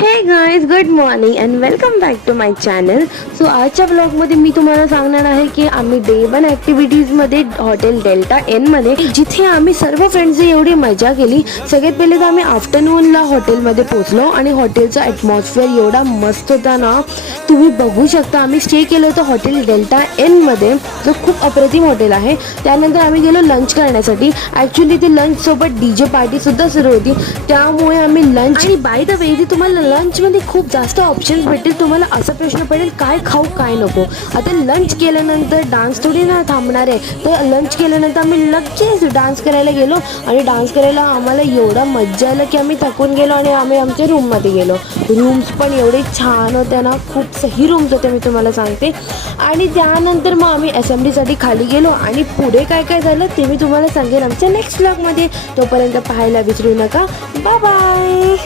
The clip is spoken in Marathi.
हे guys, good morning and welcome back to my channel. So आजच्या ब्लॉगमध्ये मी तुम्हाला सांगणार आहे की आम्ही डे 1 ॲक्टिव्हिटीजमध्ये हॉटेल डेल्टा एनमध्ये जिथे आम्ही सर्व फ्रेंड्सनी एवढी मजा केली. सगळ्यात पहिले तर आम्ही आफ्टरनूनला हॉटेलमध्ये पोहोचलो आणि हॉटेलचा ॲटमॉस्फिअर एवढा मस्त होता ना, तुम्ही बघू शकता. आम्ही स्टे केलं होतं हॉटेल डेल्टा एनमध्ये, जो खूप अप्रतिम हॉटेल आहे. त्यानंतर आम्ही गेलो लंच करण्यासाठी. ॲक्च्युली ते लंचसोबत DJ पार्टीसुद्धा सुरू होती, त्यामुळे आम्ही लंच. आणि बाय द वे, तुम्हाला लंचमध्ये खूप जास्त ऑप्शन्स भेटतील. तुम्हाला असा प्रश्न पडेल काय खाऊ काय नको. आता लंच केल्यानंतर डान्स थोडी ना थांबणार आहे, तर लंच केल्यानंतर आम्ही लगेच डान्स करायला गेलो. आणि डान्स करायला आम्हाला एवढा मज्जा आला की आम्ही थकून गेलो आणि आम्ही आमच्या रूममध्ये गेलो. रूम्स पण एवढे छान होत्या ना, खूप सही रूम्स होते, मी तुम्हाला सांगते. आणि त्यानंतर मग आम्ही असेंब्लीसाठी खाली गेलो आणि पुढे काय काय झालं ते मी तुम्हाला सांगेन आमच्या नेक्स्ट व्लॉगमध्ये. तोपर्यंत पाहायला विसरू नका. Bye bye.